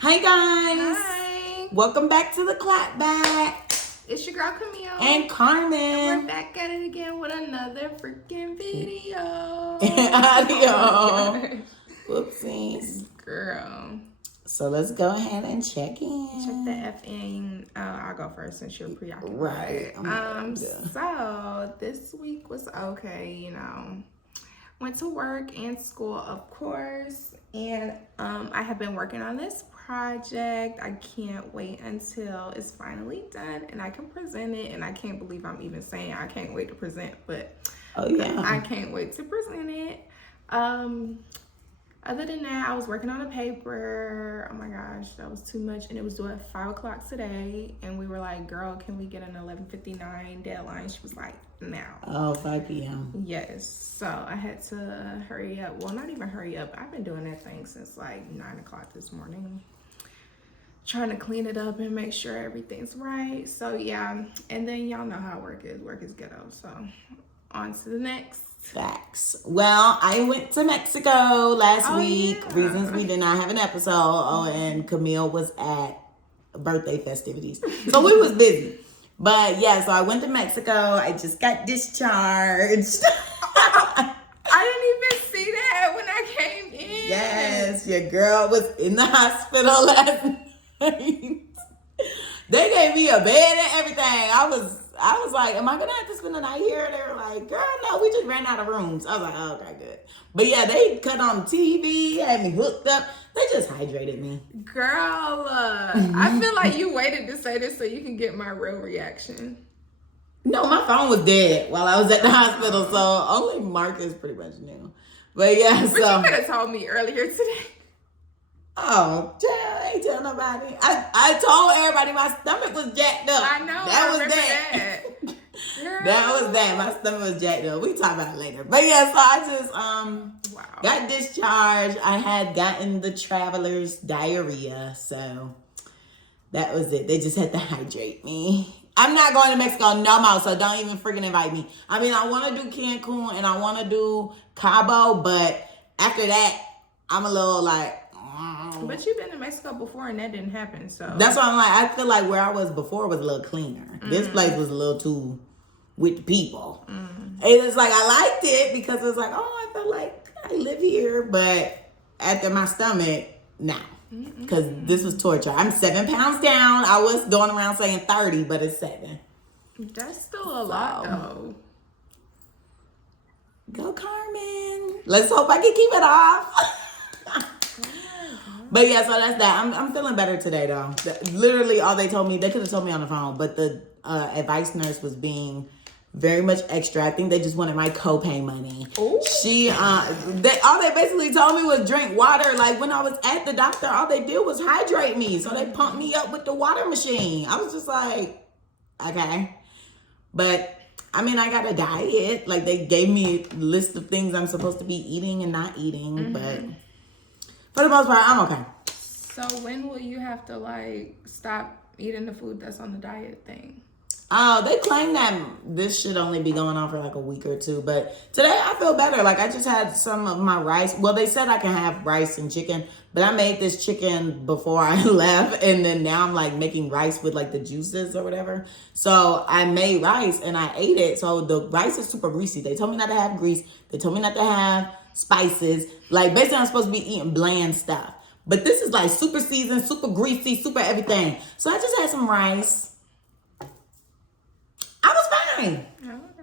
Hey guys! Hi! Welcome back to the Clapback. It's your girl Camille. And Carmen. And we're back at it again with another freaking video. Audio. Oh Whoopsies. Girl. So let's go ahead and check in. Check the F in. I'll go first since you're preoccupied. Right. So this week was okay, you know. Went to work and school, of course. And I have been working on this project. I can't wait until it's finally done and I can present it. And I can't believe I'm even saying I can't wait to present, but I can't wait to present it. Other than that, I was working on a paper. Oh my gosh, that was too much. And it was due at 5 o'clock today. And we were like, girl, can we get an 11:59 deadline? She was like, now. Oh, 5 p.m. Yes. So I had to hurry up. Well, not even hurry up. I've been doing that thing since like 9 o'clock this morning. Trying to clean it up and make sure everything's right. So yeah. And then y'all know how work is. Work is ghetto. So on to the next. Facts. Well, I went to Mexico last week. Yeah. Reasons we did not have an episode. Oh, and Camille was at birthday festivities. So we was busy. But yeah, so I went to Mexico. I just got discharged. I didn't even see that when I came in. Yes, your girl was in the hospital last night. They gave me a bed and everything. I was like, am I gonna have to spend the night here? They were like, girl, no, we just ran out of rooms. I was like, oh, okay, good. But yeah, they cut on TV, had me hooked up. They just hydrated me. Girl, I feel like you waited to say this so you can get my real reaction. No, my phone was dead while I was at the hospital, so only Marcus pretty much knew. But yeah, But you could have told me earlier today. Oh, I ain't tell nobody. I told everybody my stomach was jacked up. I know. That was that. That was that. My stomach was jacked up. We talk about it later. But yeah, so I just got discharged. I had gotten the traveler's diarrhea, so that was it. They just had to hydrate me. I'm not going to Mexico no more, so don't even freaking invite me. I mean, I want to do Cancun and I want to do Cabo, but after that, I'm a little like. But you've been to Mexico before and that didn't happen, so. That's why I'm like, I feel like where I was before was a little cleaner. This place was a little too with the people. And it's like, I liked it because it was like, oh, I felt like I live here. But after my stomach, no. Because this was torture. I'm 7 pounds down. I was going around saying 30, but it's 7. That's still a lot, though. Go, Carmen. Let's hope I can keep it off. But yeah, so that's that. I'm feeling better today, though. Literally, all they told me, they could have told me on the phone, but the advice nurse was being very much extra. I think they just wanted my copay money. Ooh. All they basically told me was drink water. Like when I was at the doctor, all they did was hydrate me. So they pumped me up with the water machine. I was just like, okay. But I mean, I got a diet. Like they gave me a list of things I'm supposed to be eating and not eating, but for the most part, I'm okay. So when will you have to like stop eating the food that's on the diet thing? Oh, they claim that this should only be going on for like a week or two, but today I feel better. Like I just had some of my rice. Well, they said I can have rice and chicken, but I made this chicken before I left, and then now I'm like making rice with like the juices or whatever. So I made rice and I ate it. So the rice is super greasy. They told me not to have grease. They told me not to have spices. Like basically I'm supposed to be eating bland stuff. But this is like super seasoned, super greasy, super everything. So I just had some rice. I was fine.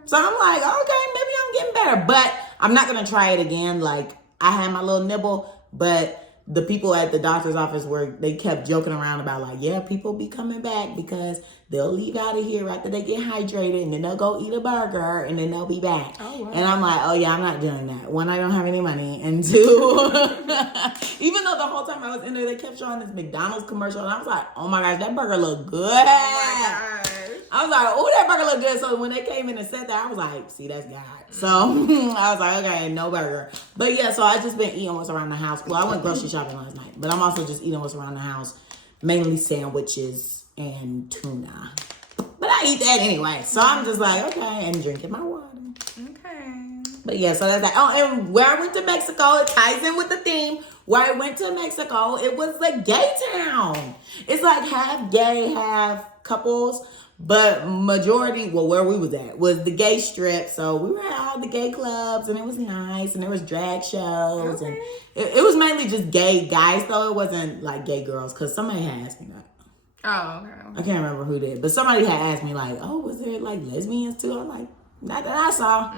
So I'm like, okay, maybe I'm getting better. But I'm not going to try it again. Like I had my little nibble, but the people at the doctor's office they kept joking around about like, yeah, people be coming back because they'll leave out of here after they get hydrated and then they'll go eat a burger and then they'll be back. Oh, wow. And I'm like, oh yeah, I'm not doing that. One, I don't have any money. And two, even though the whole time I was in there, they kept showing this McDonald's commercial and I was like, oh my gosh, that burger look good. Oh my gosh. I was like, oh, that burger look good. So when they came in and said that, I was like, see, that's God. So I was like, okay, no burger. But yeah, so I just been eating what's around the house. Well, I went grocery shopping last night, but I'm also just eating what's around the house, mainly sandwiches and tuna. But I eat that anyway. So I'm just like, okay, and drinking my water. Okay. But yeah, so that's like, oh, and where I went to Mexico, it ties in with the theme. Where I went to Mexico, it was a gay town. It's like half gay, half couples, but majority, well, where we was at was the gay strip. So we were at all the gay clubs, and it was nice, and there was drag shows, and it was mainly just gay guys, though. It wasn't like gay girls, because somebody had asked me that. Oh, okay. I can't remember who did, but somebody had asked me like, oh, was there like lesbians too? I'm like, not that I saw.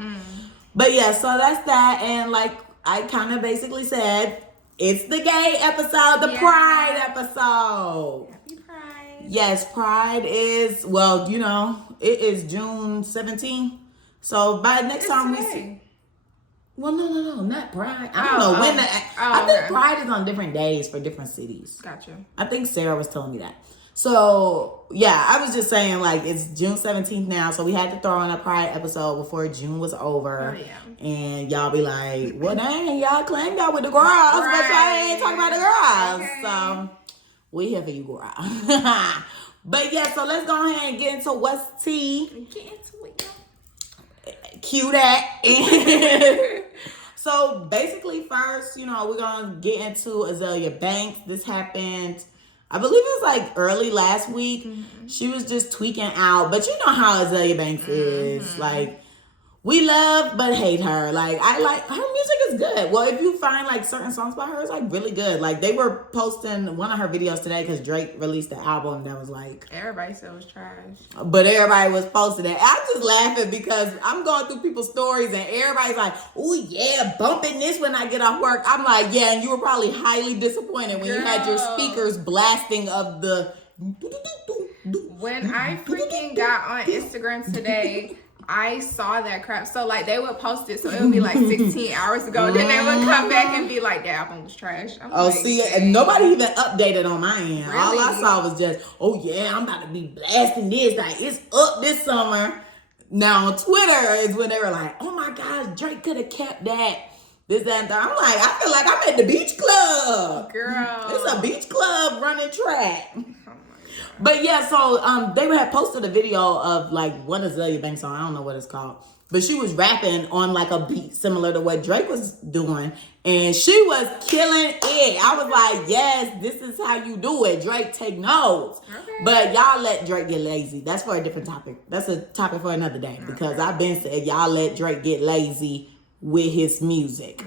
But yeah, so that's that. And like I kind of basically said, it's the gay episode, the Pride episode. Happy Pride. Yes, Pride is, well, you know, it is June 17th. So by the next time we see. Well, no, not Pride. I don't know when I think Pride is on different days for different cities. Gotcha. I think Sarah was telling me that. So, yeah, I was just saying, like, it's June 17th now, so we had to throw in a Pride episode before June was over. Oh, yeah. And y'all be like, well, dang, y'all claimed y'all with the girls, but y'all ain't talking about the girls. Okay. So, we here for you, girl. But, yeah, so let's go ahead and get into what's tea. Get into it, y'all. Cue that. So, basically, first, you know, we're going to get into Azalea Banks. This happened, I believe it was like early last week. She was just tweaking out. But you know how Azalea Banks is. Like, we love but hate her. Like, I like, her music is good. Well, if you find like certain songs by her, it's like really good. Like, they were posting one of her videos today because Drake released the album that was like, everybody said it was trash. but everybody was posting it. I'm just laughing because I'm going through people's stories and everybody's like, oh yeah, bumping this when I get off work. I'm like, yeah, and you were probably highly disappointed when you had your speakers blasting of the. When I freaking got on Instagram today, I saw that crap. So like they would post it, so it would be like 16 hours ago. Then they would come back and be like, "That album was trash." I'm like, see, and nobody even updated on my end. Really? All I saw was just, oh yeah, I'm about to be blasting this. Like it's up this summer. Now on Twitter is when they were like, oh my gosh, Drake could have kept that. This, that, and that. I'm like, I feel like I'm at the beach club. Girl. It's a beach club running track. But yeah, so they had posted a video of like one Azalea Banks song. I don't know what it's called. But she was rapping on like a beat similar to what Drake was doing. And she was killing it. I was like, yes, this is how you do it. Drake, take notes. Okay. But y'all let Drake get lazy. That's for a different topic. That's a topic for another day. Because I've been said y'all let Drake get lazy with his music.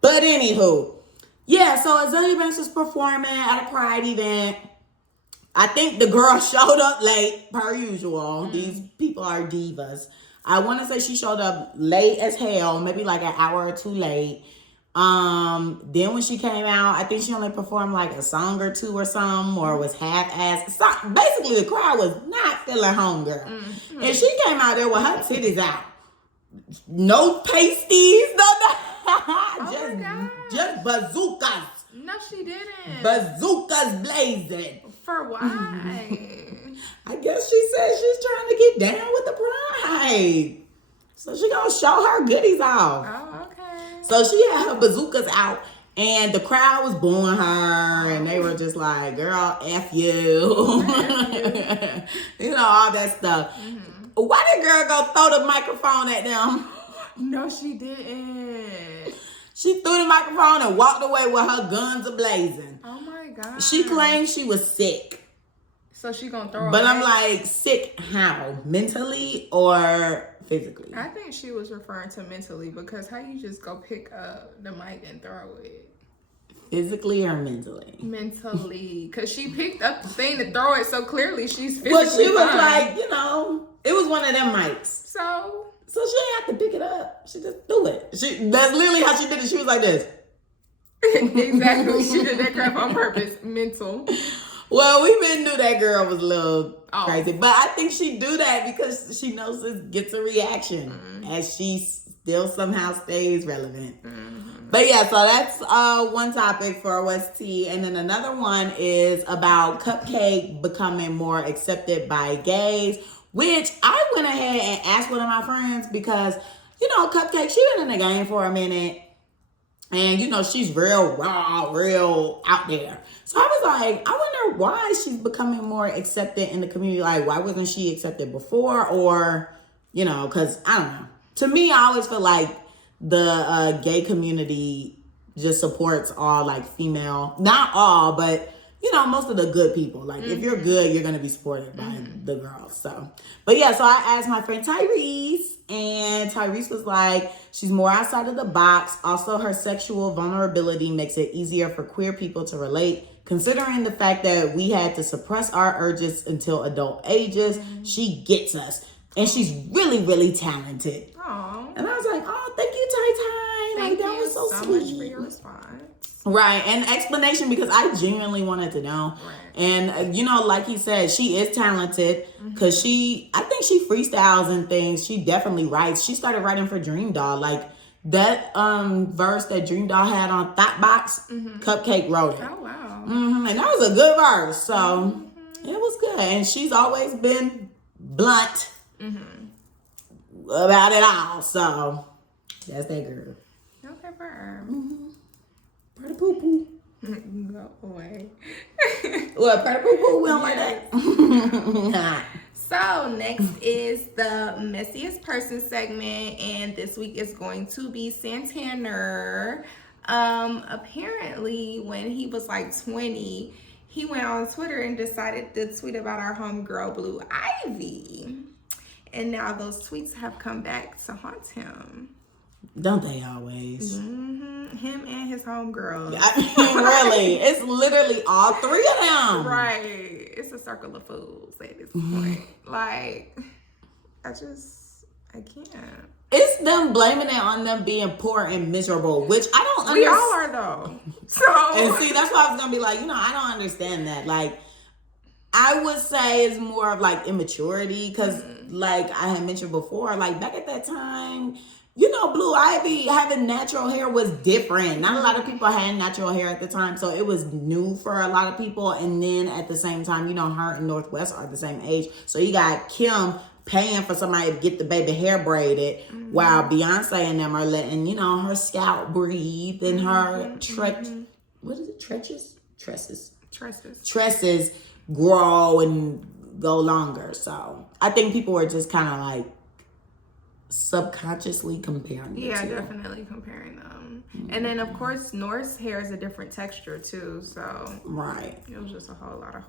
But anywho, yeah, so Azalea Banks was performing at a Pride event. I think the girl showed up late, per usual. These people are divas. I want to say she showed up late as hell, maybe like an hour or two late. Then when she came out, I think she only performed like a song or two or something, or was half-assed. So basically, the crowd was not feeling homegirl. And she came out there with her titties out. No pasties, just bazookas. No, she didn't. Bazookas blazing. For why? I guess she said she's trying to get down with the pride. So she gonna show her goodies off. Oh, okay. So she had her bazookas out and the crowd was booing her and they were just like, girl, F you. You know, all that stuff. Why did girl go throw the microphone at them? No, she didn't. She threw the microphone and walked away with her guns a-blazing. Oh my God. She claimed she was sick. So she gonna throw it But away? I'm like, sick how? Mentally or physically? I think she was referring to mentally because how you just go pick up the mic and throw it? Physically or mentally? Mentally. Because she picked up the thing to throw it, so clearly she's physically Well, she was fine. like, you know, it was one of them mics. So she didn't have to pick it up. She just threw it. That's literally how she did it. She was like this. Exactly. She did that crap on purpose. Mental. Well, we been knew that girl was a little crazy. But I think she do that because she knows it gets a reaction as she still somehow stays relevant. But yeah, so that's one topic for What's Tea. And then another one is about Cupcake becoming more accepted by gays, which I went ahead and asked one of my friends because, you know, Cupcake, she been in the game for a minute. And, you know, she's real raw, real out there. So I was like, I wonder why she's becoming more accepted in the community. Like, why wasn't she accepted before? Or, you know, because, I don't know. To me, I always feel like the gay community just supports all like female, not all, but you know, most of the good people. Like if you're good, you're gonna be supported by the girls. So, but yeah, so I asked my friend Tyrese, and Tyrese was like, she's more outside of the box. Also, her sexual vulnerability makes it easier for queer people to relate. Considering the fact that we had to suppress our urges until adult ages, she gets us. And she's really, really talented. Aww. And I was like, oh, thank you, Ty. Thank that you was so so sweet. much for your response. Right, and explanation because I genuinely wanted to know. Right. And, you know, like he said, she is talented because I think she freestyles and things. She definitely writes. She started writing for Dream Doll. Like that verse that Dream Doll had on Thoughtbox, Cupcake wrote it. Oh, wow. And that was a good verse. So it was good. And she's always been blunt about it all. So that's that girl. Okay, for her. Pretty poo-poo. Go away. What, pretty poo-poo? We don't like that. So next is the Messiest Person segment, and this week is going to be Santana. Apparently when he was like 20, he went on Twitter and decided to tweet about our homegirl Blue Ivy. And now those tweets have come back to haunt him. Don't they always? Him and his homegirl. I mean, really, it's literally all three of them. Right. It's a circle of fools at this point. Like, I can't. It's them blaming it on them being poor and miserable, which I don't understand. We all are though. So and see, that's why I was gonna be like, I don't understand that. Like, I would say it's more of like immaturity because, like I had mentioned before, like back at that time, Blue Ivy having natural hair was different. Not a lot of people had natural hair at the time, so it was new for a lot of people. And then at the same time, her and Northwest are the same age, so you got Kim paying for somebody to get the baby hair braided, while Beyonce and them are letting her scalp breathe and her tresses grow and go longer. So I think people were just kind of like subconsciously comparing the two. Definitely comparing them. And then of course North's hair is a different texture too, so right, it was just a whole lot of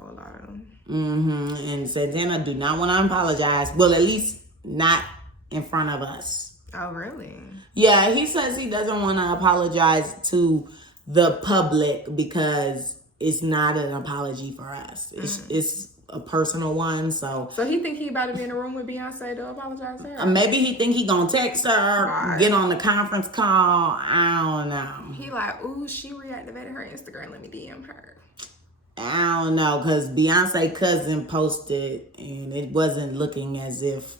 them. And Santana do not want to apologize, well, at least not in front of us. Oh really? Yeah, he says he doesn't want to apologize to the public because it's not an apology for us. It's a personal one. So he think he about to be in a room with Beyonce to apologize to her? Maybe he think he gonna text her, get on the conference call. I don't know. He like, ooh, she reactivated her Instagram. Let me DM her. I don't know, because Beyonce cousin posted and it wasn't looking as if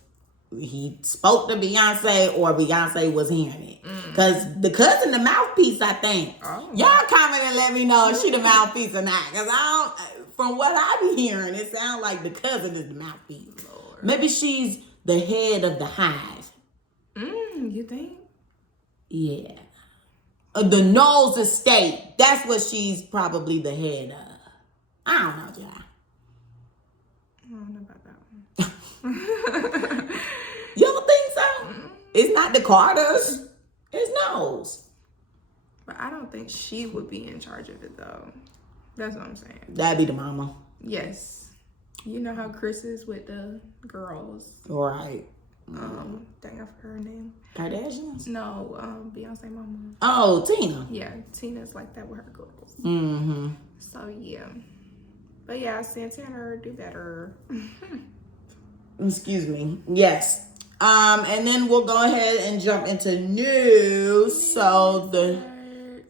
he spoke to Beyonce or Beyonce was hearing it. Because the cousin, the mouthpiece, I think. Oh. Y'all comment and let me know if she the mouthpiece or not. Because from what I be hearing, it sounds like the cousin is the mouthpiece. Lord. Maybe she's the head of the hive. You think? Yeah. The Knowles estate. That's what she's probably the head of. I don't know, y'all. I don't know about that one. You don't think so? It's not the Carters. It's Knowles. But I don't think she would be in charge of it, though. That's what I'm saying. That'd be the mama. Yes. You know how Chris is with the girls. Right. Dang, I forgot her name. Kardashians? No, Beyonce mama. Oh, Tina. Yeah, Tina's like that with her girls. So, yeah. But yeah, Santana, do better. Excuse me. Yes. And then we'll go ahead and jump into news. So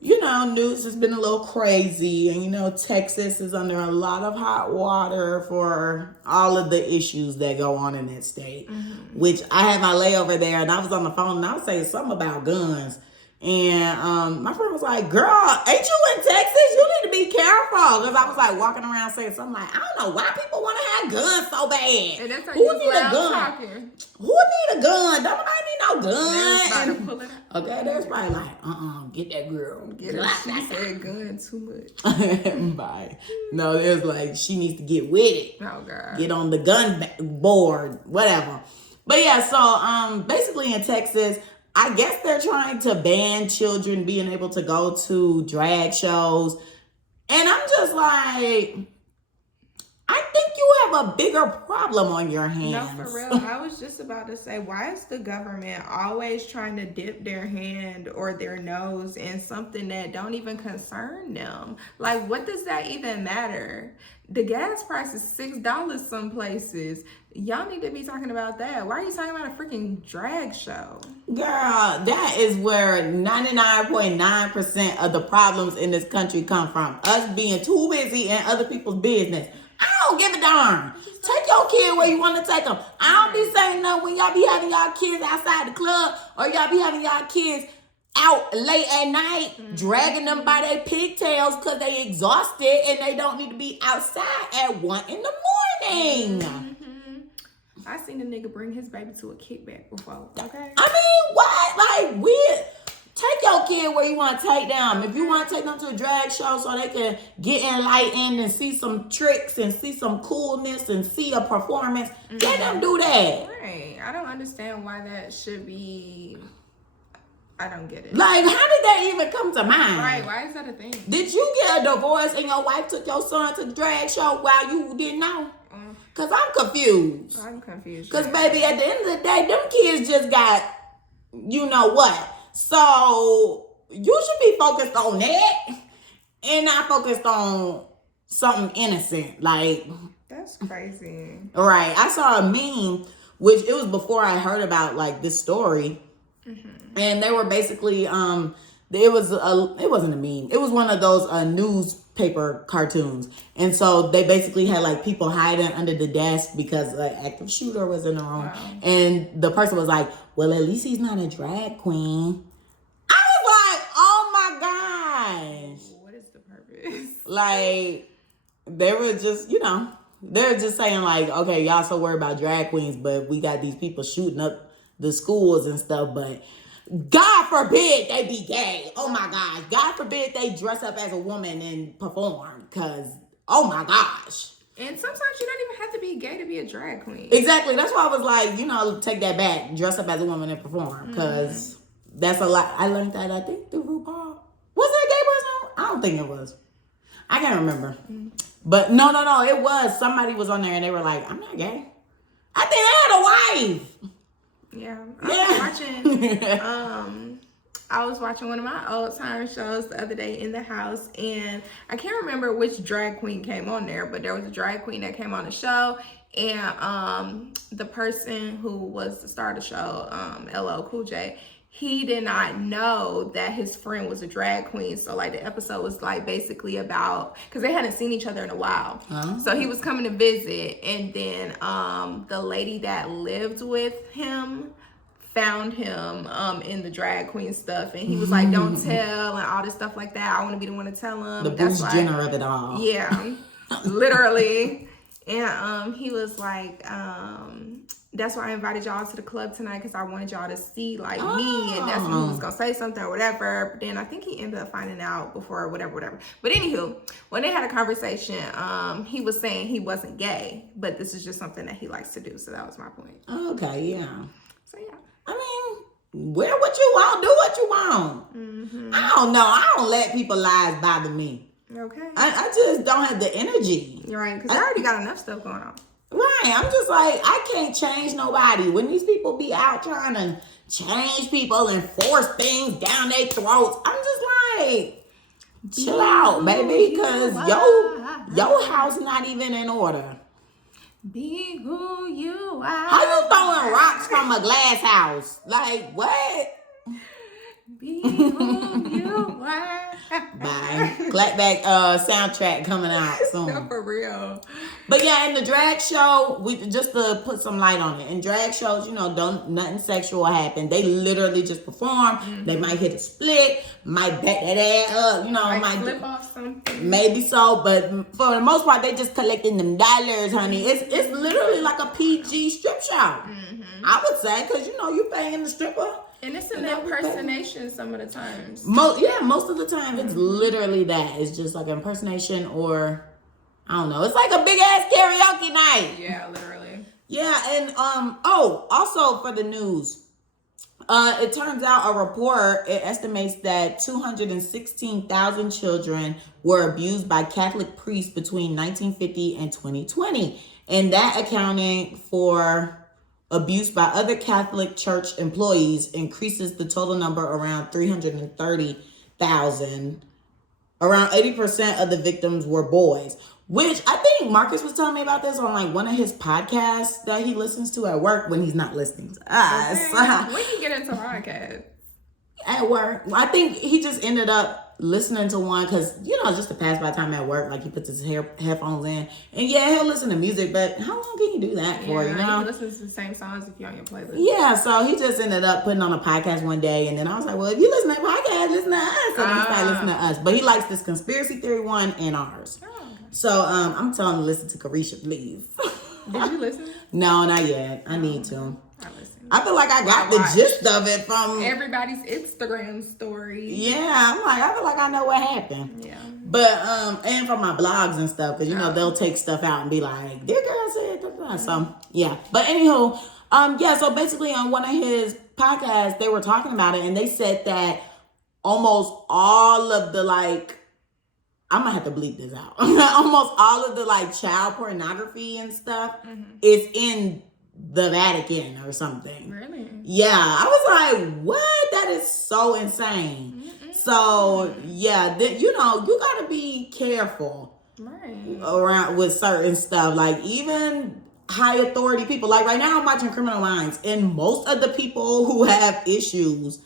news has been a little crazy, and Texas is under a lot of hot water for all of the issues that go on in that state. Which I had my layover there, and I was on the phone, and I was saying something about guns. And my friend was like, girl, ain't you in Texas? You need to be careful. Because I was like walking around saying something like, I don't know why people want to have guns so bad. And that's how Who need a gun? Talking. Who need a gun? Don't nobody need no gun. Okay, there's probably like, get that girl. Get her. She said gun too much. Bye. No, there's like, she needs to get with it. Oh, God. Get on the gun board, whatever. But yeah, so basically in Texas, I guess they're trying to ban children being able to go to drag shows. And I'm just like, I think you have a bigger problem on your hands. No, for real. I was just about to say, why is the government always trying to dip their hand or their nose in something that don't even concern them? Like, what does that even matter? The gas price is $6 some places. Y'all need to be talking about that. Why are you talking about a freaking drag show? Girl, that is where 99.9% of the problems in this country come from. Us being too busy in other people's business. I don't give a darn. Take your kid where you want to take them. I don't be saying nothing when y'all be having y'all kids outside the club or y'all be having y'all kids out late at night, dragging them by their pigtails because they exhausted and they don't need to be outside at 1 a.m. I seen a nigga bring his baby to a kickback before, okay? I mean, what? Like, take your kid where you want to take them. If you want to take them to a drag show so they can get enlightened and see some tricks and see some coolness and see a performance, let them do that. Right. I don't understand why that should be... I don't get it. Like, how did that even come to mind? Right, why is that a thing? Did you get a divorce and your wife took your son to the drag show while you didn't know? Because I'm confused. I'm confused. Because, baby, at the end of the day, them kids just got, you know what? So, you should be focused on that and not focused on something innocent. Like, that's crazy. Right. I saw a meme, which it was before I heard about, like, this story. And they were basically, it wasn't a meme. It was one of those newspaper cartoons. And so they basically had like people hiding under the desk because an active shooter was in the room. Wow. And the person was like, well, at least he's not a drag queen. I was like, oh my gosh. What is the purpose? Like, they were just, they're just saying like, okay, y'all so worried about drag queens, but we got these people shooting up the schools and stuff, but God forbid they be gay. Oh my gosh. God forbid they dress up as a woman and perform. Because, oh my gosh. And sometimes you don't even have to be gay to be a drag queen. Exactly. That's why I was like, take that back. Dress up as a woman and perform. Because that's a lot. I learned that, I think, through RuPaul. Was it a gay person? I don't think it was. I can't remember. But no. It was. Somebody was on there and they were like, I'm not gay. I think they had a wife. Yeah, I was watching one of my old time shows the other day in the house, and I can't remember which drag queen came on there, but there was a drag queen that came on the show, and the person who was the star of the show, LL Cool J, he did not know that his friend was a drag queen. So like the episode was like basically about, because they hadn't seen each other in a while. So he was coming to visit, and then the lady that lived with him found him in the drag queen stuff, and he was like, don't tell, and all this stuff like that. I want to be the one to tell him. The Bruce Jenner of it all. Yeah, literally. And he was like, that's why I invited y'all to the club tonight, because I wanted y'all to see like me, and that's when he was gonna say something or whatever. But then I think he ended up finding out before whatever. But anywho, when they had a conversation, he was saying he wasn't gay, but this is just something that he likes to do. So that was my point. Okay, yeah. So yeah. I mean, wear what you want, do what you want. I don't know. I don't let people's lives bother me. Okay. I just don't have the energy. You're right, because I already got enough stuff going on. Right. I'm just like, I can't change nobody. When these people be out trying to change people and force things down their throats, I'm just like, chill out, baby, because your house not even in order. Be who you are. How you throwing rocks from a glass house? Like, what? Be who you are. Bye. Clapback soundtrack coming out soon. No, for real. But yeah, in the drag show, we just to put some light on it. In drag shows, don't nothing sexual happen. They literally just perform. They might hit a split, might back that ass up, might flip off something. Maybe so, but for the most part, they just collecting them dollars, honey. It's literally like a PG strip show. I would say, because you paying the stripper. And it's an impersonation some of the times. Most of the time it's literally that. It's just like an impersonation, or I don't know. It's like a big ass karaoke night. Yeah, literally. Yeah, and also for the news, It turns out a report, it estimates that 216,000 children were abused by Catholic priests between 1950 and 2020. And that accounting for abuse by other Catholic Church employees increases the total number around 330,000. Around 80% of the victims were boys, which I think Marcus was telling me about this on like one of his podcasts that he listens to at work when he's not listening to us. Okay. When you get into podcasts? At work. I think he just ended up listening to one because, just to pass by time at work, like he puts his headphones in. And yeah, he'll listen to music, but how long can you do that for, You can listen to the same songs if you're on your playlist. Yeah, so he just ended up putting on a podcast one day, and then I was like, well, if you listen to podcasts, listen to us. So then he started listening to us. But he likes this conspiracy theory one and ours. Oh, okay. So I'm telling him to listen to Carisha, please. Did you listen? No, not yet. I need to. I listened. I feel like I got the gist of it from everybody's Instagram story. Yeah, I feel like I know what happened. Yeah. But and from my blogs and stuff, because they'll take stuff out and be like, "This girl said," so yeah. But anywho, so basically on one of his podcasts, they were talking about it, and they said that almost all of the I'm gonna have to bleep this out. Almost all of the child pornography and stuff is in the Vatican or something. Really? Yeah, I was like, what? That is so insane. So yeah, you gotta be careful around with certain stuff. Like even high authority people. Like right now I'm watching Criminal Minds, and most of the people who have issues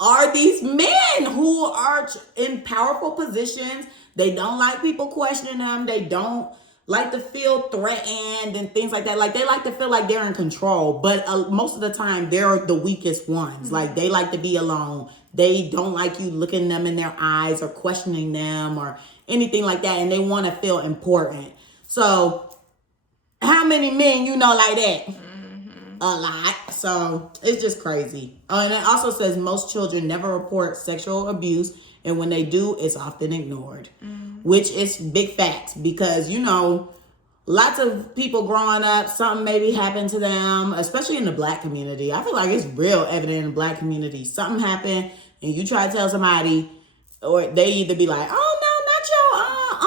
are these men who are in powerful positions. They don't like people questioning them. They don't like to feel threatened and things like that. Like they like to feel like they're in control, but most of the time they're the weakest ones. Like they like to be alone. They don't like you looking them in their eyes or questioning them or anything like that. And they want to feel important. So how many men like that? A lot. So it's just crazy. And it also says most children never report sexual abuse, and when they do, it's often ignored, which is big facts because lots of people growing up, something maybe happened to them, especially in the Black community. I feel like it's real evident in the Black community. Something happened and you try to tell somebody, or they either be like, oh no, not your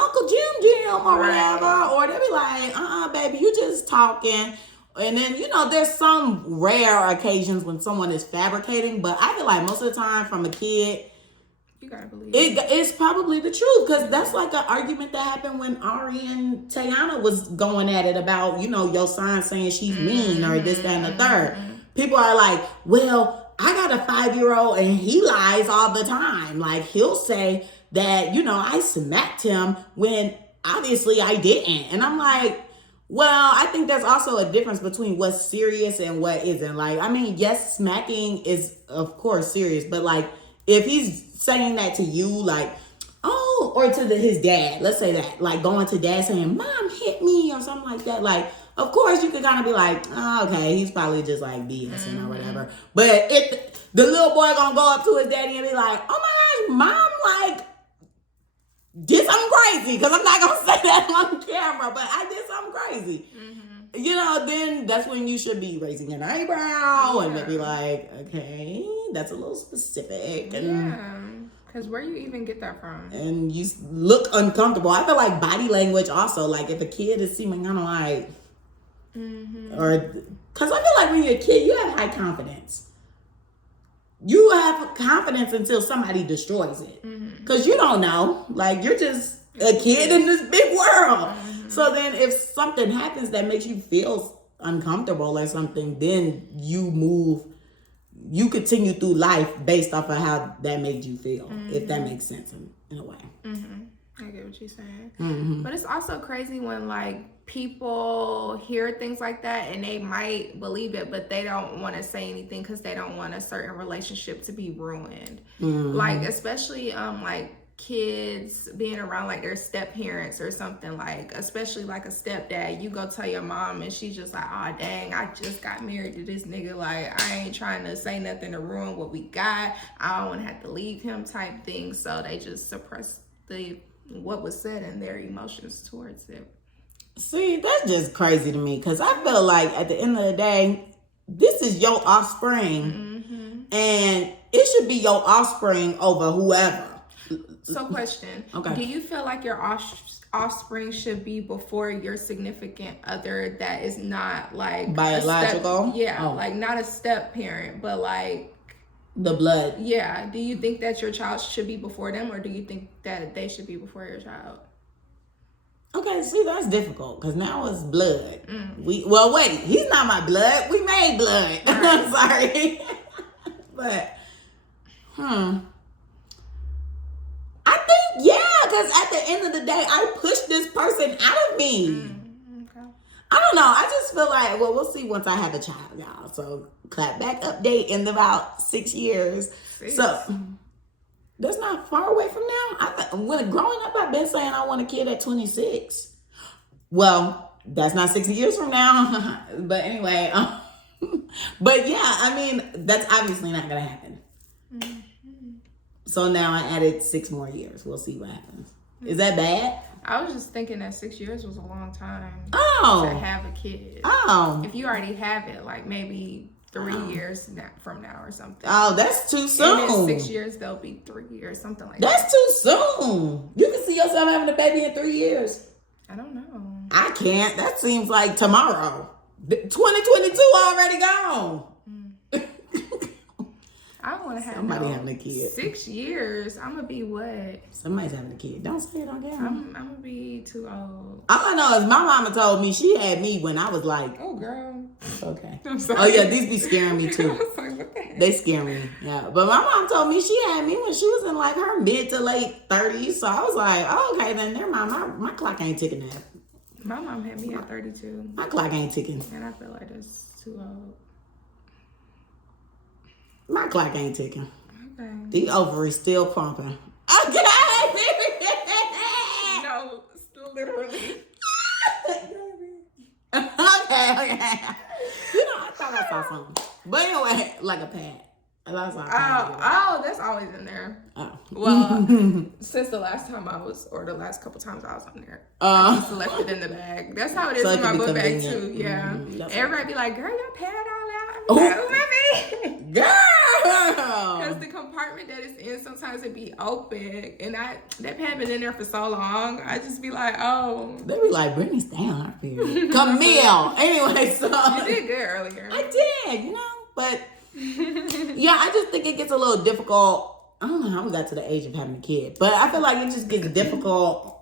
Uncle Jim or whatever, or they be like, baby, you just talking. And then, there's some rare occasions when someone is fabricating, but I feel like most of the time from a kid, you gotta believe it's probably the truth, because that's like an argument that happened when Ari and Tayana was going at it about, your son saying she's mean or this, that, and the third. People are like, well, I got a 5-year-old and he lies all the time. Like he'll say that, I smacked him when obviously I didn't. And I'm like, well, I think there's also a difference between what's serious and what isn't. Like, I mean, yes, smacking is of course serious, but if he's saying that to you, or to his dad, let's say that, going to dad saying, Mom hit me or something like that, of course you could kind of be like, oh, okay, he's probably just BSing or whatever. But if the little boy gonna go up to his daddy and be like, oh my gosh, Mom, did something crazy, because I'm not gonna say that on camera, but I did something crazy. Then that's when you should be raising an eyebrow and maybe okay, that's a little specific. And because where you even get that from? And you look uncomfortable. I feel like body language also, if a kid is seeming kind of or because I feel like when you're a kid, you have high confidence. You have confidence until somebody destroys it. Because you don't know. You're just a kid in this big world. So then if something happens that makes you feel uncomfortable or something, then you continue through life based off of how that made you feel, if that makes sense in a way. I get what you're saying. But it's also crazy when people hear things like that and they might believe it, but they don't want to say anything because they don't want a certain relationship to be ruined. Especially kids being around their step parents or something, especially a stepdad. You go tell your mom and she's just like, oh dang, I just got married to this nigga, I ain't trying to say nothing to ruin what we got, I don't want to have to leave him type thing. So they just suppress what was said and their emotions towards it. See, that's just crazy to me, because I feel like at the end of the day, this is your offspring. And it should be your offspring over whoever. So question. Okay. Do you feel like your offspring should be before your significant other that is not like biological? Like not a step parent, but like the blood. Yeah. Do you think that your child should be before them, or do you think that they should be before your child? Okay, see, that's difficult because now it's blood. Wait, he's not my blood. We made blood. Right. I'm sorry. But, I think, because at the end of the day, I pushed this person out of me. Okay. I don't know. I just feel like, well, we'll see once I have a child, y'all. So, Clapback update in about 6 years. 6. So, that's not far away from now. When growing up, I've been saying I want a kid at 26. Well, that's not 60 years from now. But anyway, but yeah, I mean, that's obviously not going to happen. So now I added 6 more years. We'll see what happens. Is that bad? I was just thinking that 6 years was a long time to have a kid. If you already have it, like maybe 3 years from now or something. Oh, that's too soon. And in 6 years, they'll be 3 or something like that. That's too soon. You can see yourself having a baby in 3 years. I don't know. I can't. That seems like tomorrow. 2022 already gone. I don't want to have somebody having a kid. 6 years. I'm gonna be what? Somebody's having a kid. Don't say it on camera. I'm gonna be too old. All I know is my mama told me she had me when I was like, oh girl. Okay. I'm sorry. Oh yeah, these be scaring me too. I was like, what the heck? They scare me. Yeah. But my mom told me she had me when she was in like her mid to late 30s. So I was like, oh, okay, then never mind. My clock ain't ticking that. My mom had me at 32. My clock ain't ticking. And I feel like that's too old. My clock ain't ticking. Okay. The ovaries still pumping. Okay. No, literally. Okay. You know, I thought I saw something. But anyway, like a pad. Oh, that's always in there. Oh. Well, since the last time or the last couple times I was on there, I just left it in the bag. That's how it is in my book bag too. Yeah. Everybody be like, girl, your pad all out. I'm like, oh, my bad. Girl. Because the compartment that it's in, sometimes it be open. And that pad been in there for so long. I just be like, oh. They be like, Brittany's down her period. Camille. Anyway, so. You did good earlier. I did, but. Yeah, I just think it gets a little difficult. I don't know how we got to the age of having a kid, but I feel like it just gets difficult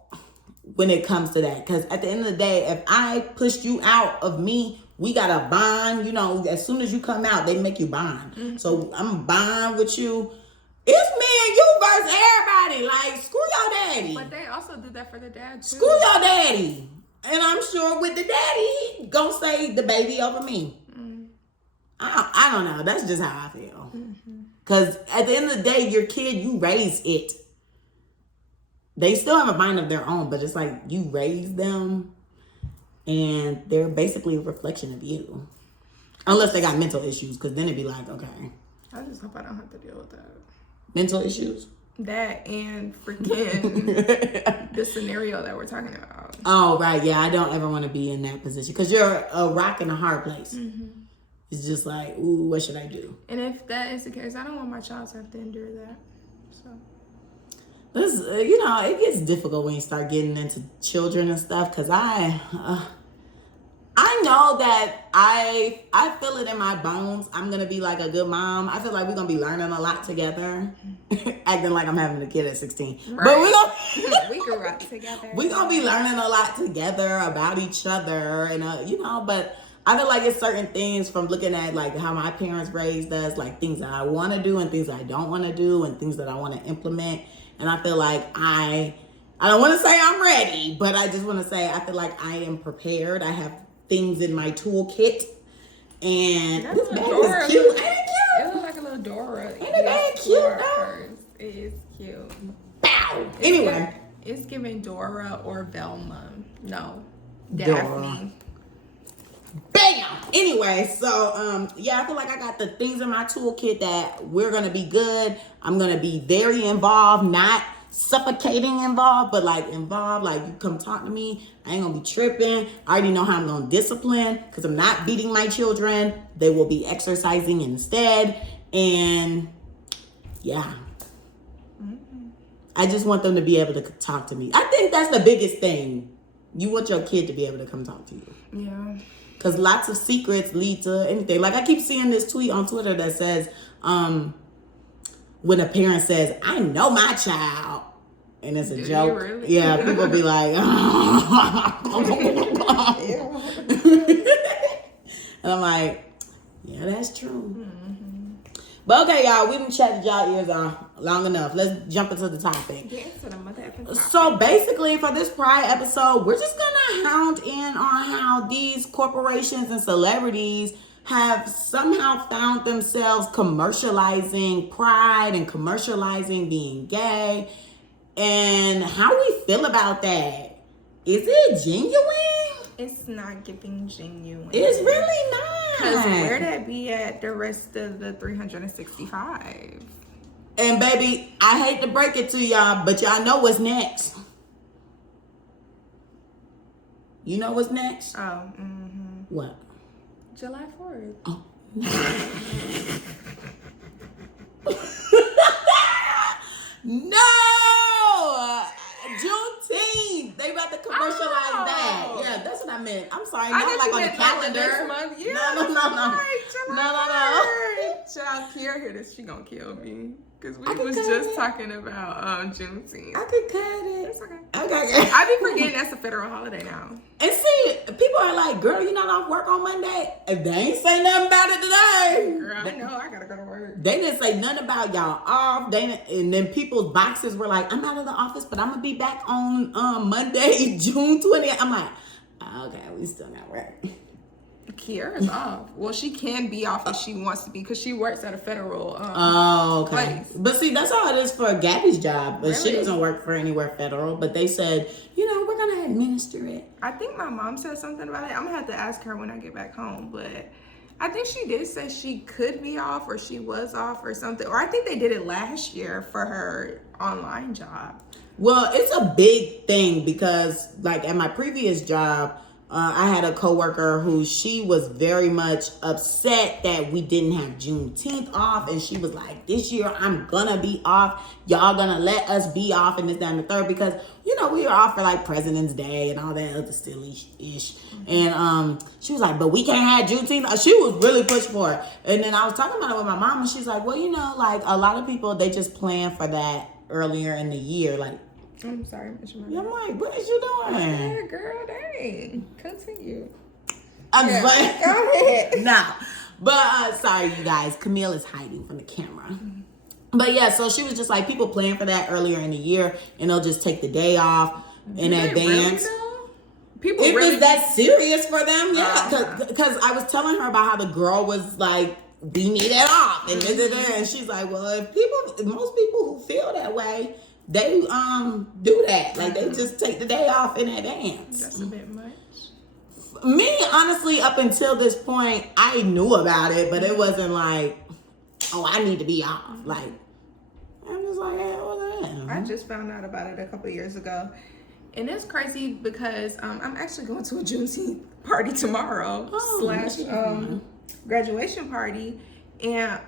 when it comes to that. Because at the end of the day, if I pushed you out of me, we got a bond. As soon as you come out, they make you bond. Mm-hmm. So I'm bond with you. It's me and you versus everybody. Like, screw your daddy. But they also did that for the dad too. Screw your daddy. And I'm sure with the daddy, he gonna say the baby over me. I don't know. That's just how I feel. Because at the end of the day, your kid, you raise it. They still have a mind of their own, but it's like you raise them and they're basically a reflection of you. Unless they got mental issues, because then it'd be like, okay. I just hope I don't have to deal with that. Mental issues? That and freaking the scenario that we're talking about. Oh, right. Yeah, I don't ever want to be in that position because you're a rock in a hard place. It's just like, ooh, what should I do? And if that is the case, I don't want my child to have to endure that. So, this, it gets difficult when you start getting into children and stuff. Cause I know that I feel it in my bones. I'm gonna be like a good mom. I feel like we're gonna be learning a lot together. Acting like I'm having a kid at 16, right. But we grew up together. We're gonna be learning a lot together about each other, and but. I feel like it's certain things from looking at like how my parents raised us, like things that I want to do and things I don't want to do and things that I want to implement. And I feel like I don't want to say I'm ready, but I just want to say I feel like I am prepared. I have things in my toolkit. And this bag is cute. Ain't it cute? It looks like a little Dora. Ain't it bag cute though? It is cute. Bow. Anyway. It's giving Dora or Velma. No. Daphne. Dora. Bam! Anyway, so I feel like I got the things in my toolkit that we're gonna be good. I'm gonna be very involved, not suffocating involved, but like involved. Like you come talk to me, I ain't gonna be tripping. I already know how I'm gonna discipline because I'm not beating my children. They will be exercising instead. And yeah. I just want them to be able to talk to me. I think that's the biggest thing. You want your kid to be able to come talk to you. Yeah. Because lots of secrets lead to anything. Like I keep seeing this tweet on Twitter that says, when a parent says, I know my child. And it's a joke. Really? Yeah, people be like, and I'm like, yeah, that's true. But okay, y'all, we done chatted y'all ears on long enough. Let's jump into the topic. Get into the motherfucking topic. So basically, for this Pride episode, we're just gonna hound in on how these corporations and celebrities have somehow found themselves commercializing Pride and commercializing being gay, and how we feel about that. Is it genuine? It's not giving genuine. It's really not. Because where'd that be at the rest of the 365? And baby, I hate to break it to y'all, but y'all know what's next. You know what's next? Oh, What? July 4th. Oh. No! Juneteenth. They about to commercialize that. Yeah, that's what I meant. I'm sorry. Not like on the calendar. This month. Yeah, No. Right, No. Child, Kiara hear this. She gonna kill me. Because we was just talking about Juneteenth. I could cut it. It's okay. Okay. I be forgetting that's a federal holiday now. And see, people are like, girl, you not off work on Monday? If they ain't say nothing about it today. Girl, I know I gotta go to work. They didn't say nothing about y'all off. And then people's boxes were like, I'm out of the office, but I'm gonna be back on Monday, June 20th. I'm like, okay, we still got work. Kiara's off. Well, she can be off if she wants to be because she works at a federal okay. place. But see, that's how it is for Gabby's job. But she Really? doesn't work for anywhere federal. But they said, we're going to administer it. I think my mom said something about it. I'm going to have to ask her when I get back home. But I think she did say she could be off or she was off or something. Or I think they did it last year for her online job. Well, it's a big thing because, like, at my previous job, I had a coworker who she was very much upset that we didn't have Juneteenth off. And she was like, this year I'm going to be off. Y'all going to let us be off and this, that, and the third. Because, we were off for like President's Day and all that other silly-ish. And she was like, but we can't have Juneteenth. She was really pushing for it. And then I was talking about it with my mom. And she's like, well, like a lot of people, they just plan for that earlier in the year. Like, I'm sorry, Miss Murray. I'm like, what is you doing? Yeah, girl, dang. Continue. I'm Yeah, like, go ahead. no. But sorry, you guys. Camille is hiding from the camera. But yeah, so she was just like, people plan for that earlier in the year, and they'll just take the day off in advance. People It really was that serious for them, yeah. Because I was telling her about how the girl was like, we need it off, and and she's like, well, if most people who feel that way, they do that. Like they just take the day off in advance. That's a bit much. Me, honestly, up until this point, I knew about it, but it wasn't like, oh, I need to be off. Like, I'm just like, hey, what's that? I just found out about it a couple of years ago. And it's crazy because I'm actually going to a Juneteenth party tomorrow / graduation party. And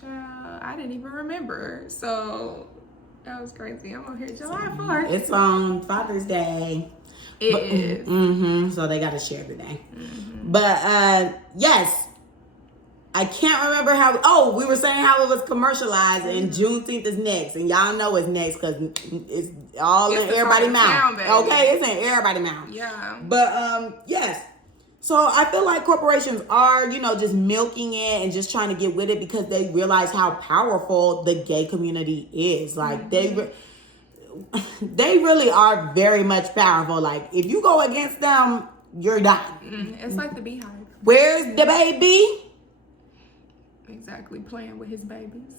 child, I didn't even remember. So that was crazy. I'm on here July 4th. It's on Father's Day. It is. So they got to share the day. But yes, I can't remember how. We were saying how it was commercialized, and Juneteenth is next, and y'all know it's next because it's all in everybody's mouth. Okay, it's in everybody's mouth. Yeah. But yes. So I feel like corporations are, just milking it and just trying to get with it because they realize how powerful the gay community is. Like they really are very much powerful. Like if you go against them, you're done. It's like the Beehive. Where's the baby? Exactly, playing with his babies.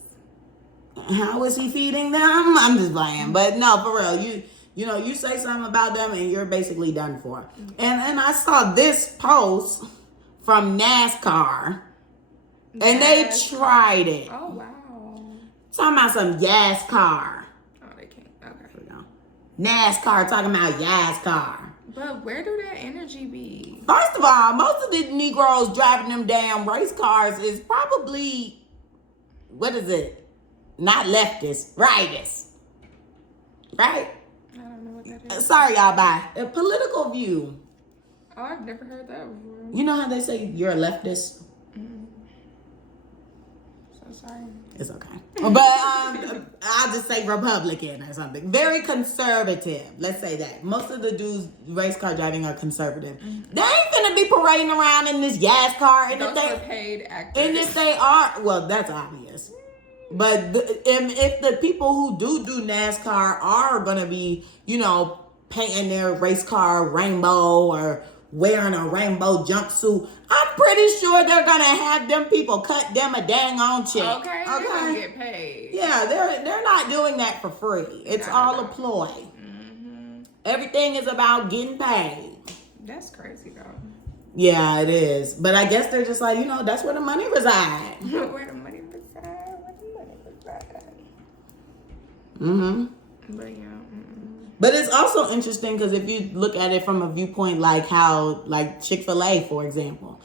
How is he feeding them? I'm just playing. But no, for real, you say something about them and you're basically done for. And I saw this post from NASCAR and they tried it. Oh, wow. Talking about some car. Oh, they can't. Okay. NASCAR talking about car. But where do that energy be? First of all, most of the Negroes driving them damn race cars is probably, what is it? Not leftist, rightist. Right? I don't know what that is. Sorry, y'all, bye. A political view. Oh, I've never heard that before. You know how they say you're a leftist? So sorry. It's okay. But I'll just say Republican or something. Very conservative. Let's say that. Most of the dudes race car driving are conservative. They ain't gonna be parading around in this gas car. And Those are paid actors. And if they are, well, that's obvious. But if the people who do NASCAR are gonna be, you know, painting their race car rainbow or wearing a rainbow jumpsuit, I'm pretty sure they're gonna have them people cut them a dang on check. Okay, they're gonna get paid. Yeah, they're not doing that for free. It's all a ploy. Everything is about getting paid. That's crazy though. Yeah, it is. But I guess they're just like, you know, that's where the money resides. Where the money reside? Where the money reside? But yeah. But it's also interesting because if you look at it from a viewpoint like how, like Chick-fil-A, for example,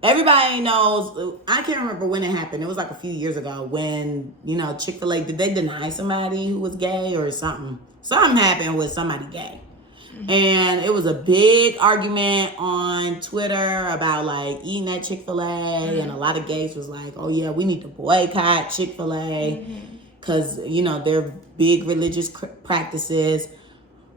everybody knows, I can't remember when it happened. It was like a few years ago when, you know, Chick-fil-A, did they deny somebody who was gay or something? Something happened with somebody gay. And it was a big argument on Twitter about like eating at Chick-fil-A. And a lot of gays was like, oh yeah, we need to boycott Chick-fil-A because, you know, they're big religious practices.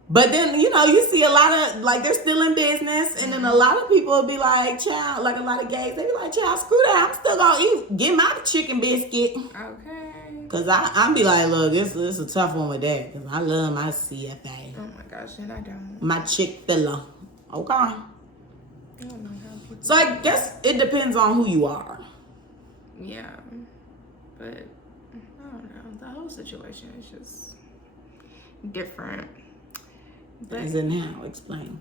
But then, you know, you see a lot of, like, they're still in business. And then a lot of people will be like, child, like a lot of gays, they be like, child, screw that. I'm still going to get my chicken biscuit. Okay. Because I'll be like, look, it's a tough one with that. Because I love my CFA. Oh my gosh, and I don't. My Chick-fil-A. Okay. I don't know how people. So I guess it depends on who you are. Yeah. But, I don't know. The whole situation is just different. But As in how? Explain.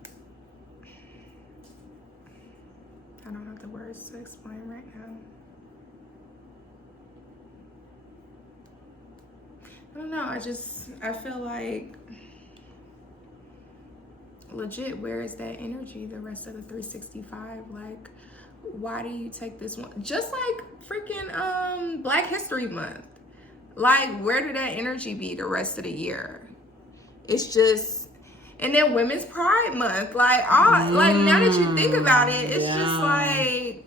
I don't have the words to explain right now. I don't know. I feel like legit, where is that energy the rest of the 365? Like, why do you take this one? Just like freaking Black History Month. Like, where did that energy be the rest of the year? It's just, and then Women's Pride Month. Like, like now that you think about it, it's just like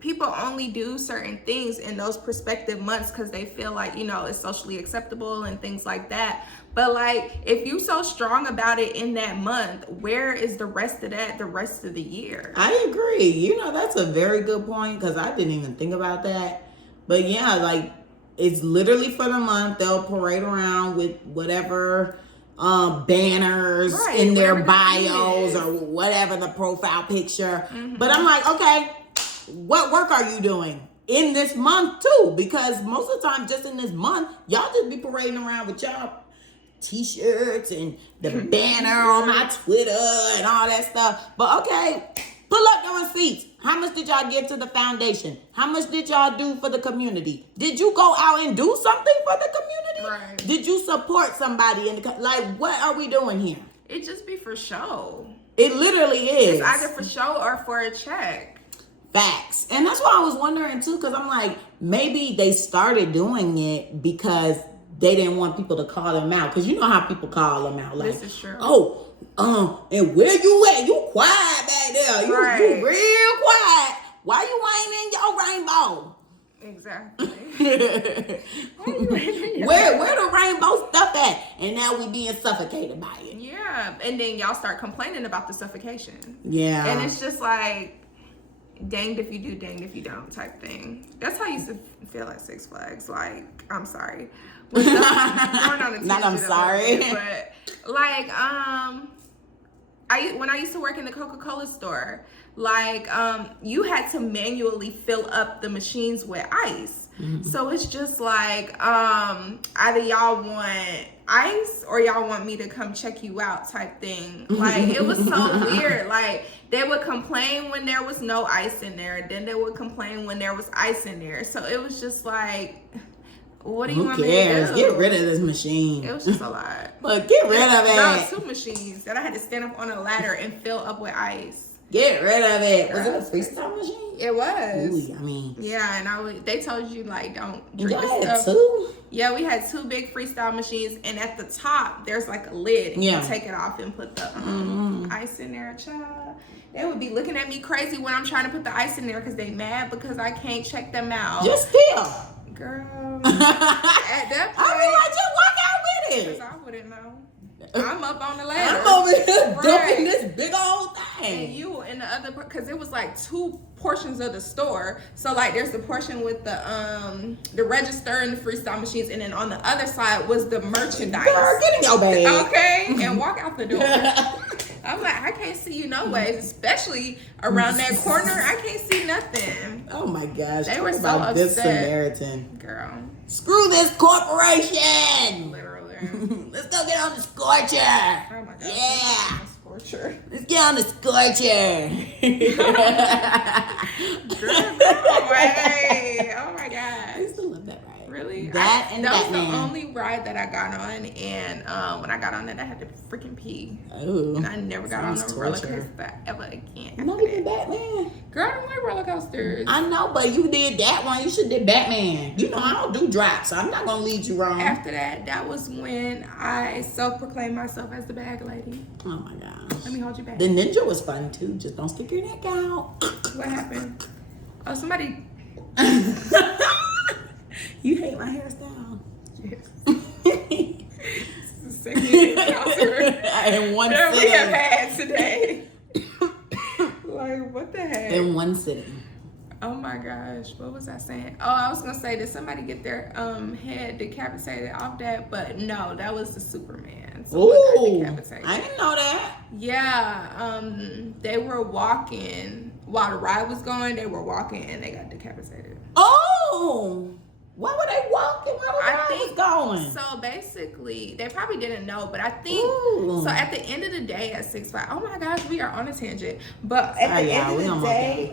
people only do certain things in those prospective months because they feel like, you know, it's socially acceptable and things like that. But like, if you so strong about it in that month, where is the rest of that the rest of the year? I agree. You know, that's a very good point because I didn't even think about that. But yeah, like, it's literally for the month. They'll parade around with whatever banners in their bios or whatever the profile picture. But I'm like, okay, what work are you doing in this month too? Because most of the time, just in this month, y'all just be parading around with y'all t-shirts and the banner on my Twitter and all that stuff. But okay, pull up the receipts. How much did y'all give to the foundation? How much did y'all do for the community? Did you go out and do something for the community? Right. Did you support somebody in the like? What are we doing here? It just be for show. It literally is. It's either for show or for a check. Facts. And that's why I was wondering too, because I'm like, maybe they started doing it because they didn't want people to call them out. Because you know how people call them out. Like, this is true. Oh, and where you at? You quiet back there. You real quiet. Why you ain't in your rainbow? Exactly. Where the rainbow stuff at? And now we being suffocated by it. Yeah. And then y'all start complaining about the suffocation. Yeah. And it's just like, danged if you do, danged if you don't type thing. That's how I used to feel at Six Flags. Like, I'm sorry. Going on a Not I'm sorry. Bit, but like, when I used to work in the Coca-Cola store, like, you had to manually fill up the machines with ice. So it's just like, either y'all want ice or y'all want me to come check you out type thing. Like, it was so weird. Like, they would complain when there was no ice in there. Then they would complain when there was ice in there. So it was just like, What do you Who want cares? me to do? Get rid of this machine. It was just a lot. But get rid of There it. were 2 machines that I had to stand up on a ladder and fill up with ice. Get rid of it. Was it a freestyle machine? It was. Ooh, I mean. Yeah, and they told you like don't You drink this had stuff. 2? Yeah, we had 2 big freestyle machines, and at the top there's like a lid. And Yeah. you take it off and put the ice in there, child. They would be looking at me crazy when I'm trying to put the ice in there because they mad because I can't check them out. Just still. Girl. At that point, I mean, like, just walk out with it. because I wouldn't know. I'm up on the ladder. I'm over here Right. dumping this big old And thing. you in the other, because it was like 2 portions of the store. So like there's the portion with the register and the freestyle machines, and then on the other side was the merchandise. Girl, get in your bag. Okay, and walk out the door. I'm like, I can't see you no ways, especially around that corner. I can't see nothing. Oh my gosh. They were Talk so about this upset. Samaritan. Girl, Screw this corporation. literally. Let's go get on the scorcher. Oh my god. Yeah. Scorcher. Let's get on the scorcher. Girl, hey. Oh my I god. used to love that ride. Really? That and that was Batman. the only ride that I got on, and when I got on it, I had to freaking pee. Ooh. And I never got on Sounds a roller torture. coaster ever again. Not after even that. Batman. Girl, I don't like roller coasters. I know, but you did that one. You should did Batman. You know I don't do drops, so I'm not gonna lead you wrong. After that was when I self-proclaimed myself as the bag lady. Oh my gosh. Let me hold you back. The ninja was fun too. Just don't stick your neck out. What happened? Oh, somebody. You hate my hairstyle. Yes. It's the second encounter In one that we sitting. have had today. Like, what the heck? In one sitting. Oh my gosh, what was I saying? Oh, I was gonna say, did somebody get their head decapitated off that? But no, that was the Superman. Someone got Ooh, decapitated. I didn't know that. Yeah, they were walking while the ride was going. They were walking and they got decapitated. Oh, why were they walking while the I ride think was going? so. Basically, they probably didn't know, but I think Ooh. so. At the end of the day, at 6 Flags, oh my gosh, we are on a tangent. But at Sorry, the y'all, end we of the almost day,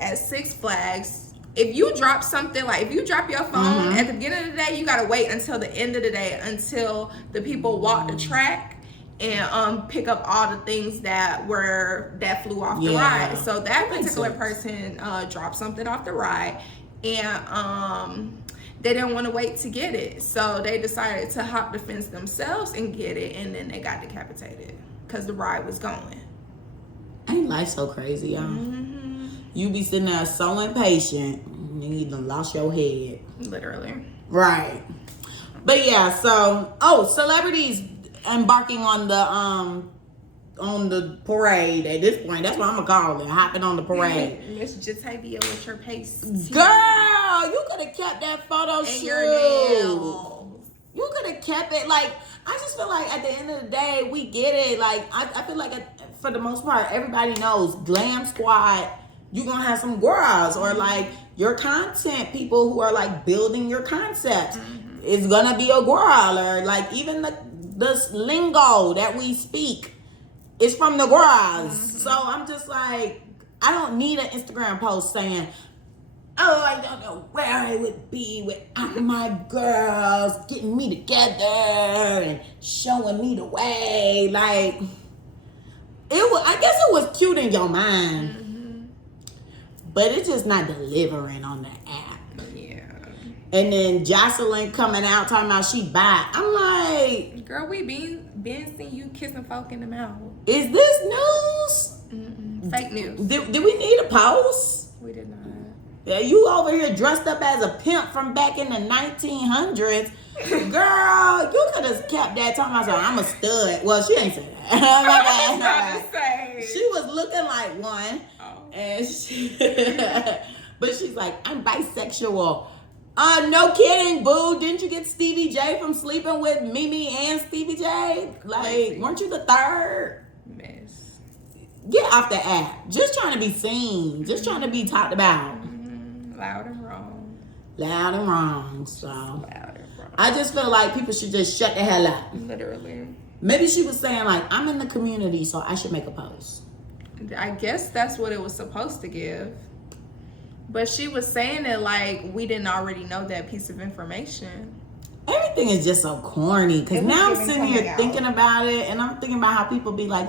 at 6 Flags, if you drop something, like if you drop your phone at the beginning of the day, you gotta wait until the end of the day until the people walk the track and pick up all the things that flew off the Yeah. ride. So that Makes particular sense. person dropped something off the ride, and they didn't want to wait to get it, so they decided to hop the fence themselves and get it, and then they got decapitated because the ride was going. Ain't life so crazy, y'all? You be sitting there so impatient, you done lost your head. Literally. Right. But yeah, so celebrities embarking on the parade at this point. That's what I'm gonna call it. Hopping on the parade. Miss Jatavia with your pace. Girl, you could have kept that photo And your shoot. nails. You could have kept it. Like, I just feel like at the end of the day, we get it. Like, I feel like for the most part, everybody knows Glam Squad, you're going to have some girls or like your content people who are like building your concepts. It's going to be a girl, or like even the lingo that we speak is from the girls. So I'm just like, I don't need an Instagram post saying, oh, I don't know where I would be without my girls getting me together and showing me the way. Like, I guess it was cute in your mind, but it's just not delivering on the app. Yeah. And then Jocelyn coming out talking about she bi. I'm like, Girl, we been seeing you kissing folk in the mouth. is this news? Fake news. Did we need a post? We did not. Yeah, you over here dressed up as a pimp from back in the 1900s. Girl, you could have kept that talking about something. I'm a stud. Well, she ain't say that. My bad. Trying to say. She was looking like one. Oh. And but she's like, I'm bisexual. No kidding, boo. Didn't you get Stevie J from sleeping with Mimi and Stevie J? Like, weren't you the third? Mess. Get off the app. Just trying to be seen. Just trying to be talked about. Loud and wrong. Loud and wrong. So Loud and wrong. I just feel like people should just shut the hell up. Literally. Maybe she was saying like, I'm in the community, so I should make a post. I guess that's what it was supposed to give. But she was saying it like we didn't already know that piece of information. Everything is just so corny. Because It was now I'm giving sitting coming here out. thinking about it, and I'm thinking about how people be like,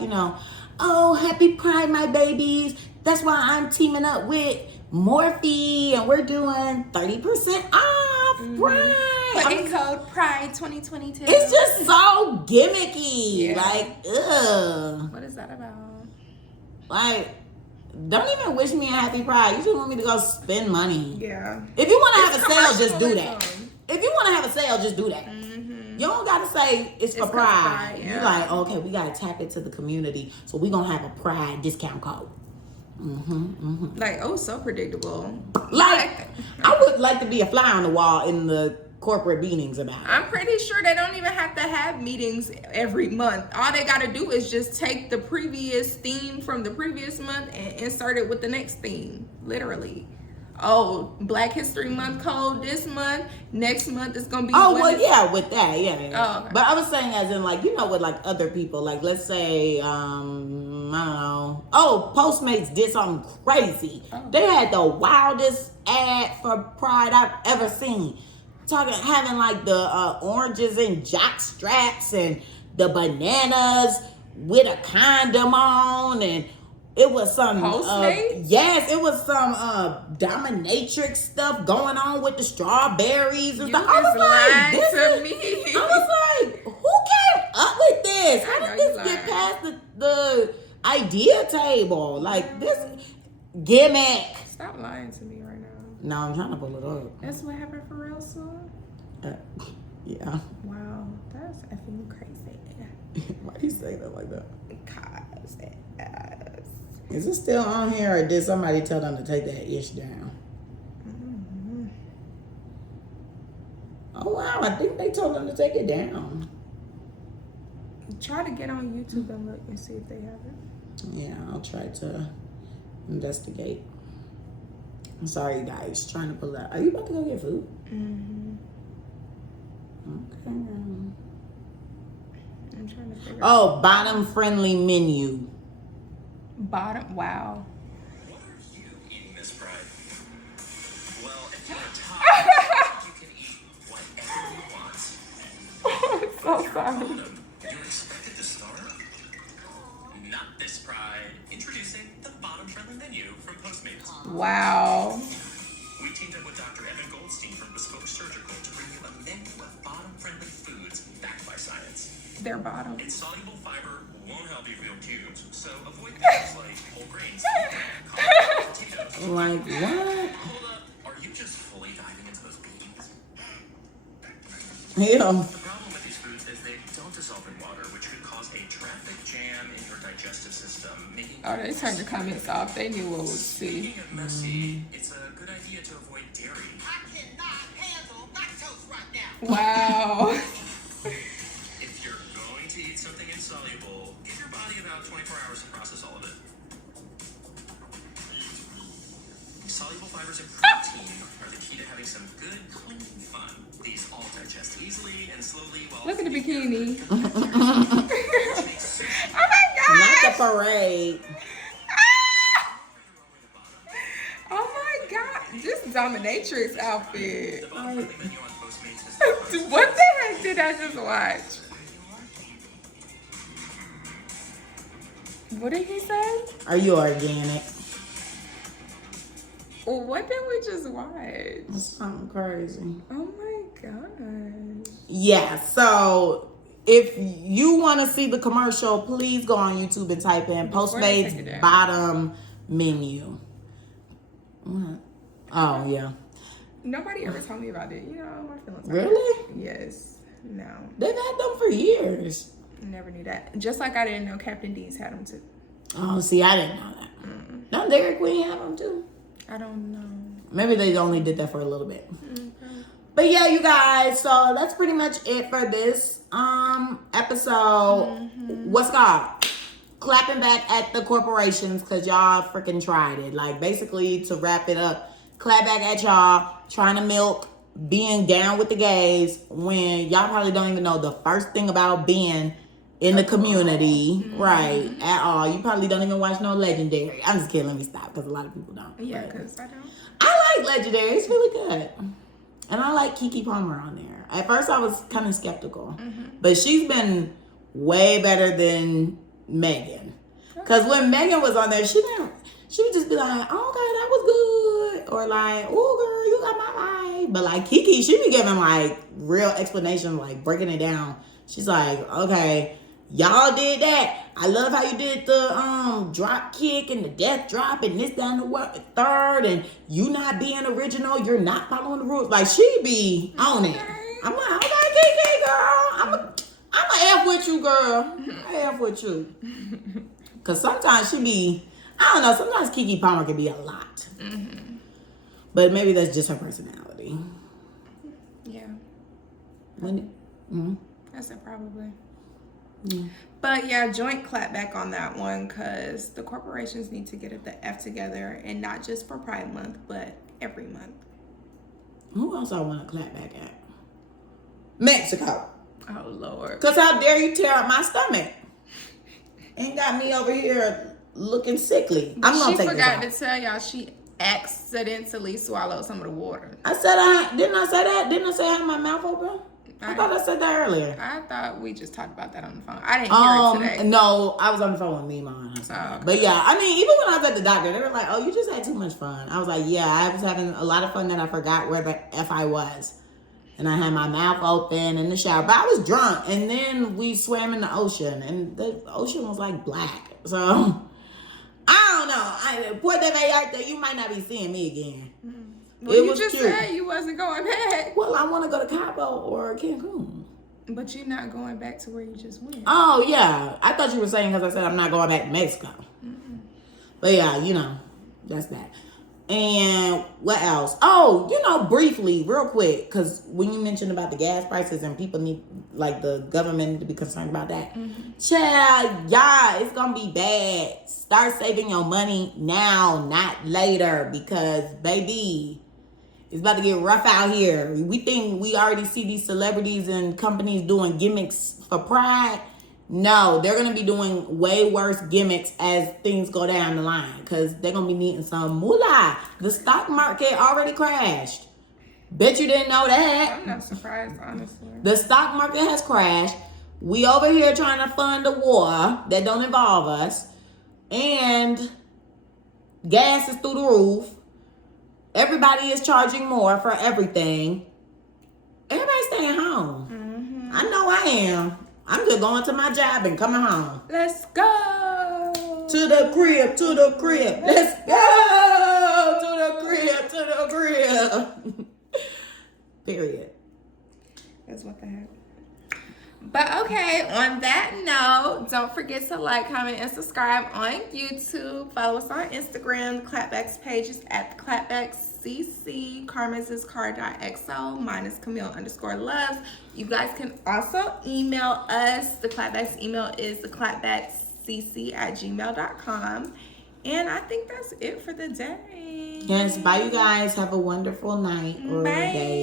oh, happy Pride, my babies. That's why I'm teaming up with Morphe, and we're doing 30% off Pride. Put in code Pride 2022. It's just so gimmicky. Yeah. Like, ugh. What is that about? Like, don't even wish me a happy Pride. You just want me to go spend money. Yeah. If you want to have It's a sale, just do that. commercialism. If you want to have a sale, just do that. You don't got to say it's for It's 'cause Pride. Pride, yeah. You like, okay, we got to tap into the community. So we're going to have a Pride discount code. Like, oh, so predictable. Like, I would like to be a fly on the wall in the corporate meetings about it. I'm pretty sure they don't even have to have meetings every month. All they got to do is just take the previous theme from the previous month and insert it with the next theme. Literally. Oh, Black History Month code this month. Next month it's gonna be. Oh, well, yeah, with that, yeah. Oh, okay. But I was saying as in, like, with, like, other people. Like, let's say, I don't know. Oh, Postmates did something crazy. Oh. They had the wildest ad for Pride I've ever seen. Having, like, the oranges and jock straps and the bananas with a condom on, and it was some Postmates? yes, it was some dominatrix stuff going on with the strawberries and You stuff. I was just like, lied to me. I was like, who came up with this? How I know did this you get lied. past the idea table? Like, this gimmick. Stop lying to me right now. No, I'm trying to pull it up. That's what happened for real soon? Yeah. Wow, that's effing crazy. Why do you say that like that? Because Is it still on here, or did somebody tell them to take that ish down? Oh, wow. I think they told them to take it down. Try to get on YouTube and look and see if they have it. Yeah, I'll try to investigate. I'm sorry, you guys. Trying to pull that. Are you about to go get food? Okay. I'm trying to figure out. Oh, bottom friendly menu. Bottom. Wow. What are you eating this Pride? Well, if you're top, you can eat whatever you want. I'm so sorry. You're expected to starve? Not this Pride. Introducing the bottom-friendly menu from Postmates. Wow. We teamed up with Dr. Evan Goldstein from Bespoke Surgical to bring you a menu of bottom-friendly foods backed by science. Their bottom. Insoluble fiber won't help you feel cute, so avoid things like whole grains, cauliflower, potatoes. Like, what? Hold up, are you just fully diving into those beans? Yeah. The problem with these foods is they don't dissolve in water, which could cause a traffic jam in your digestive system, making Oh, they turned the comments off. They knew what was see. Speaking of messy, it's a good idea to avoid dairy. I cannot handle lactose right now. Wow. If you're going to eat something insoluble, give your body about 24 hours to process all of it. Soluble fibers and protein are the key to having some good, clean fun. These all digest easily and slowly while... Look at the bikini. Which makes sense. Oh my Not god. the parade. Oh my god. This dominatrix outfit. The bottom-friendly menu on Postmates is... What the heck did I just watch? What did he say? Are you organic? What did we just watch? That's something crazy. Oh my gosh. Yeah, so if you want to see the commercial, please go on YouTube and type in Before they take it Postmates down. bottom menu. What? Oh, yeah. Nobody ever told me about it. You know, my feelings. are Really? hurt. Yes. No. They've had them for years. Never knew that. Just like I didn't know Captain D's had them too. Oh, see, I didn't know that. Don't Dairy Queen have them too? I don't know. Maybe they only did that for a little bit. But yeah, you guys, so that's pretty much it for this episode. What's called? Clapping back at the corporations because y'all freaking tried it. Like, basically, to wrap it up, clap back at y'all trying to milk being down with the gays when y'all probably don't even know the first thing about being in the community, right, at all. You probably don't even watch no Legendary. I'm just kidding. Let me stop because a lot of people don't. Yeah, but because I don't. I like Legendary. It's really good. And I like Keke Palmer on there. At first, I was kind of skeptical. But she's been way better than Megan. Because when Megan was on there, she would just be like, oh, okay, that was good. Or like, oh, girl, you got my vibe. But like Keke, she be giving like real explanation, like breaking it down. She's like, okay, y'all did that. I love how you did the drop kick and the death drop and this down the third, and you not being original, you're not following the rules. Like she be on it. I'm like, okay, Keke, girl, I'm a F with you, girl. I F with you. Cause sometimes she be, I don't know. Sometimes Keke Palmer can be a lot, but maybe that's just her personality. Yeah. I said probably. Yeah. But yeah, joint clapback on that one because the corporations need to get the F together, and not just for Pride Month, but every month. Who else I want to clap back at? Mexico. Oh, Lord. Because how dare you tear up my stomach and got me over here looking sickly. I'm going to take this out. She forgot to tell y'all she accidentally swallowed some of the water. I said, didn't I say that? Didn't I say I had my mouth open? I thought I said that earlier. I thought we just talked about that on the phone. I didn't hear it today. No, I was on the phone with Mima. Okay. But yeah, I mean, even when I was at the doctor, they were like, oh, you just had too much fun. I was like, yeah, I was having a lot of fun that I forgot where the F I was. And I had my mouth open in the shower. But I was drunk. And then we swam in the ocean. And the ocean was like black. So, I don't know. Puerto Vallarta, you might not be seeing me again. Well, you just said you wasn't going back. Well, I want to go to Cabo or Cancun. But you're not going back to where you just went. Oh, yeah. I thought you were saying because I said I'm not going back to Mexico. But yeah, that's that. And what else? Oh, briefly, real quick, because when you mentioned about the gas prices and people need, like, the government need to be concerned about that. Child, yeah, it's going to be bad. Start saving your money now, not later, because, baby, it's about to get rough out here. We think we already see these celebrities and companies doing gimmicks for Pride. No, they're going to be doing way worse gimmicks as things go down the line because they're going to be needing some moolah. The stock market already crashed. Bet you didn't know that. I'm not surprised, honestly. The stock market has crashed. We over here trying to fund a war that don't involve us. And gas is through the roof. Everybody is charging more for everything. Everybody's staying home. I know I am. I'm just going to my job and coming home. Let's go. To the crib, to the crib. Let's go. To the crib, to the crib. Period. That's what the heck. But okay, on that note, don't forget to like, comment, and subscribe on YouTube. Follow us on Instagram. Clapback's page is at theclapbackcc. Carmen's is car.xo. Mine is Camille_loves. You guys can also email us. The Clapback's email is theclapbackcc@gmail.com. And I think that's it for the day. Yes, bye you guys. Have a wonderful night or day.